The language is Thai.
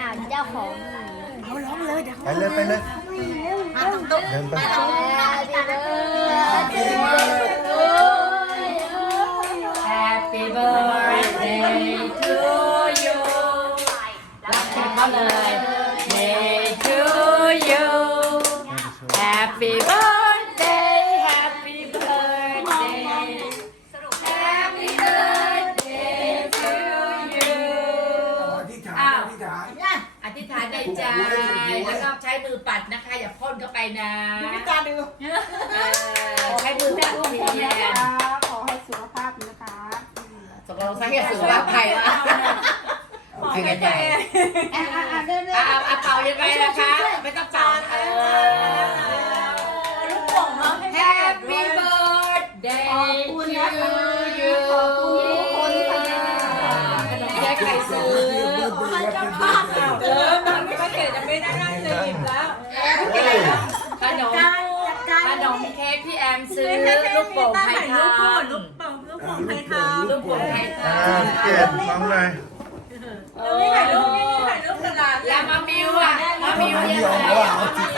อาเจ้าของเอาล้อมเลยเดี๋ยวไปเลยไปเลยเดินไปเดินไป Happy birthday to you รักเขาเลย Happy birthday อธิษฐานในใจแล้วก็ใช้มือปัดนะคะอย่าพ่นเข้าไปนะพิจารณาใช้มือแบบนี้ขอให้สุขภาพนะคะสกมรสเทียสุขภาพไครละขอให้ใจเอาเป่ายังไงนะคะ ไม่ต้องเป่าลูกป่องมาให้ Happy birthday to you ไก่ซื้อมันจะบ้าเหรอเออมันไม่เกิดจงไม่ได้เลยหยิบแล้วแอมขนมยนมเค้กที่แอมซื้อลูกโป่งไทยทอดลูกโป่งลูกโป่งไทยทอดลูกโป่งไข่ทอดเก็บทำอะไงเราไม่ถ่ายรูปนี่ถ่ายรูปตลาดแล้วมามิวอ่ะมามิวยังไงมามิว